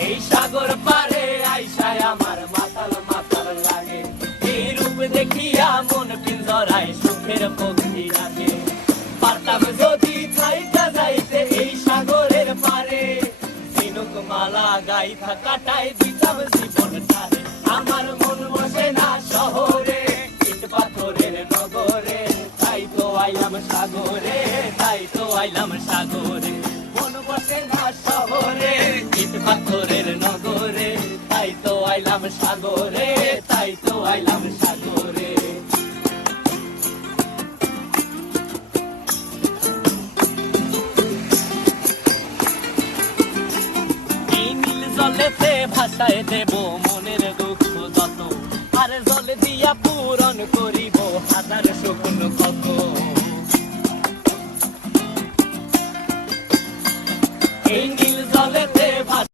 এই সাগর পারে আইসায় আমার মাতাল মাতাল লাগে, এই রূপ দেখিয়া মন পিঞ্জরায় সুখের পক্ষী রাখে। পারতাম যদি থাইকা যাইতে এই সাগরের পারে, ঝিনুক মালা গাইথা কাটাই দিতাম জীবনটারে। আমার মন বসে না শহরে, ইট পাথরের নগরে, তাই তো আইলাম সাগরে, তাই তো আইলাম সাগরে। মন বসে না শহরে, ইট পাথরের নগরে, তাই তো আইলাম সাগরে, তাই তো আইলাম সাগরে। জলেতে ভাসায় দেব মনের দুঃখ যত, আর জলে দিয়া পূরণ করিব হাজার স্বপ্ন কত। এই নীল জলেতে